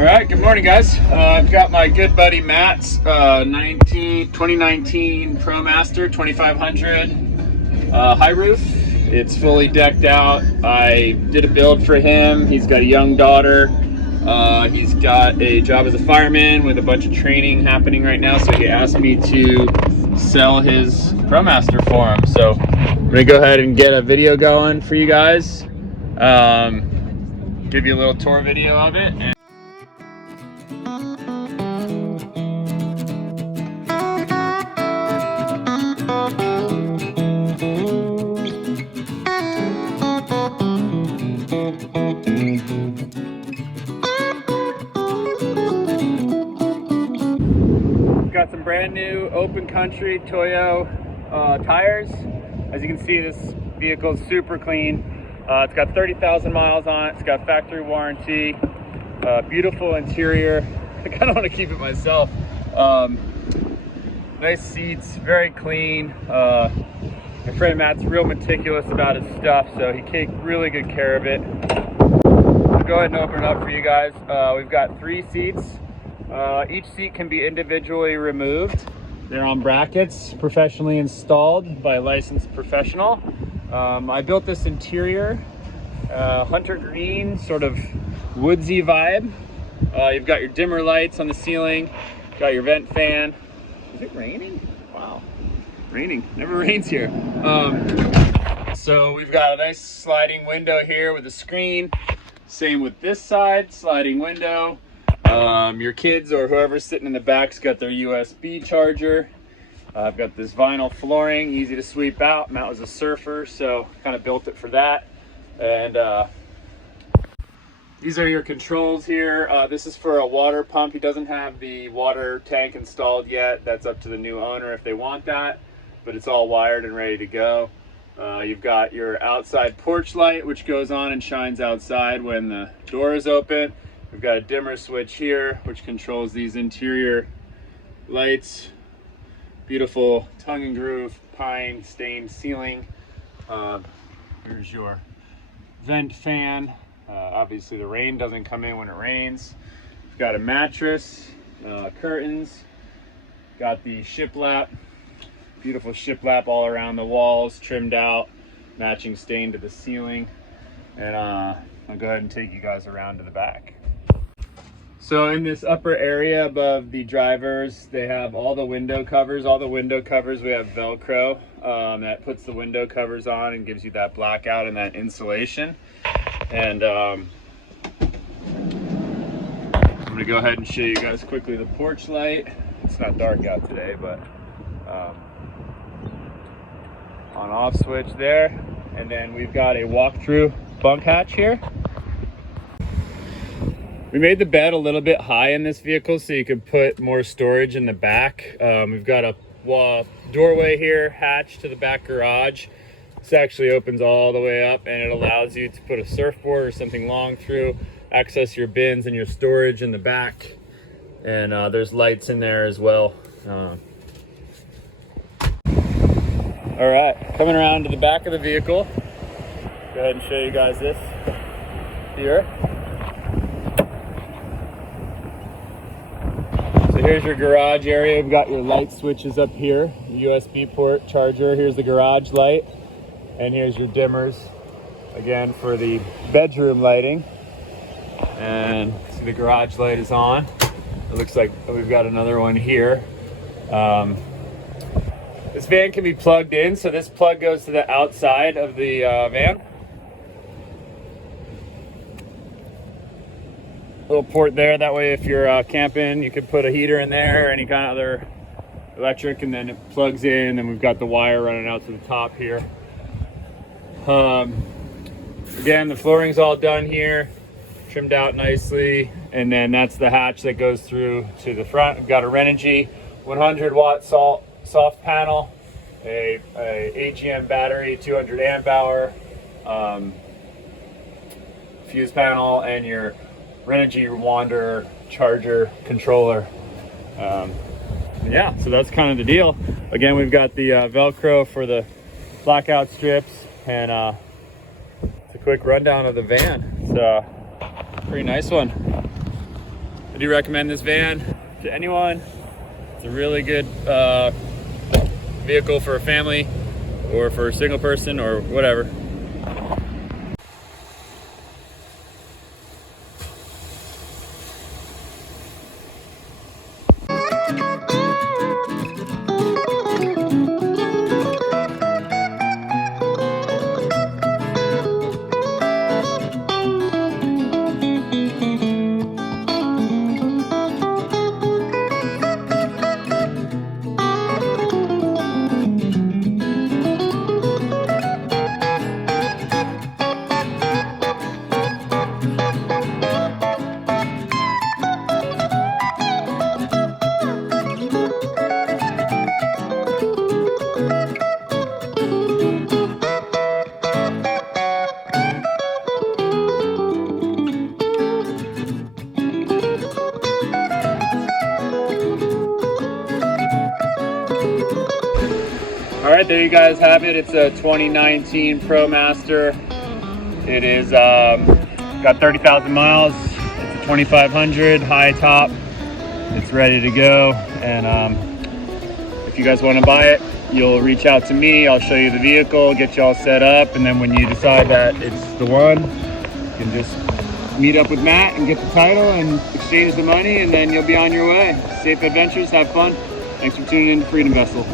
All right, good morning, guys. I've got my good buddy Matt's 2019 Promaster 2500 high roof. It's fully decked out. I did a build for him. He's got a young daughter. He's got a job as a fireman with a bunch of training happening right now, so he asked me to sell his Promaster for him. So I'm gonna go ahead and get a video going for you guys. Give you a little tour video of it. Got some brand new open country Toyo tires. As you can see, this vehicle is super clean. It's got 30,000 miles on it. It's got factory warranty. Beautiful interior. I kind of want to keep it myself. Nice seats, very clean. My friend Matt's real meticulous about his stuff, so he takes really good care of it. I'll go ahead and open it up for you guys. We've got 3 seats. Each seat can be individually removed. They're on brackets, professionally installed by a licensed professional. I built this interior, hunter green, sort of woodsy vibe. You've got your dimmer lights on the ceiling, got your vent fan. Is it raining? Wow, raining, never rains here. So we've got a nice sliding window here with a screen. Same with this side, sliding window. Your kids or whoever's sitting in the back's got their USB charger. I've got this vinyl flooring, easy to sweep out. Matt was a surfer, so kind of built it for that. And these are your controls here. This is for a water pump. He doesn't have the water tank installed yet. That's up to the new owner if they want that, but it's all wired and ready to go. You've got your outside porch light, which goes on and shines outside when the door is open. We've got a dimmer switch here, which controls these interior lights. Beautiful tongue and groove pine stained ceiling. Here's your vent fan. Obviously the rain doesn't come in when it rains. We've got a mattress, curtains, got the shiplap, beautiful shiplap all around the walls, trimmed out, matching stain to the ceiling. And I'll go ahead and take you guys around to the back. So in this upper area above the drivers, they have all the window covers. All the window covers, we have Velcro that puts the window covers on and gives you that blackout and that insulation. And I'm gonna go ahead and show you guys quickly the porch light. It's not dark out today, but on off switch there. And then we've got a walk-through bunk hatch here. We made the bed a little bit high in this vehicle so you could put more storage in the back. We've got a doorway here, hatch to the back garage. This actually opens all the way up and it allows you to put a surfboard or something long through, access your bins and your storage in the back. And there's lights in there as well. All right, coming around to the back of the vehicle. Go ahead and show you guys this here. Here's your garage area. We've got your light switches up here, USB port charger. Here's the garage light, and here's your dimmers again for the bedroom lighting. And see, the garage light is on. It looks like we've got another one here. This van can be plugged in, so this plug goes to the outside of the van. Little port there, that way if you're camping you could put a heater in there or any kind of other electric, and then it plugs in, and we've got the wire running out to the top here. Again, the flooring's all done here, trimmed out nicely, and then that's the hatch that goes through to the front. We've got a Renogy 100 watt soft panel, a AGM battery, 200 amp hour, fuse panel, and your Renogy Wanderer charger controller. Yeah, so that's kind of the deal. Again, we've got the Velcro for the blackout strips, and it's a quick rundown of the van. It's a pretty nice one. I do recommend this van to anyone. It's a really good vehicle for a family or for a single person or whatever. All right, there you guys have it. It's a 2019 Promaster. It is got 30,000 miles. It's a 2500 high top. It's ready to go. And if you guys want to buy it, you'll reach out to me. I'll show you the vehicle, get you all set up, and then when you decide that it's the one, you can just meet up with Matt and get the title and exchange the money, and then you'll be on your way. Safe adventures, have fun. Thanks for tuning in to Freedom Vessel.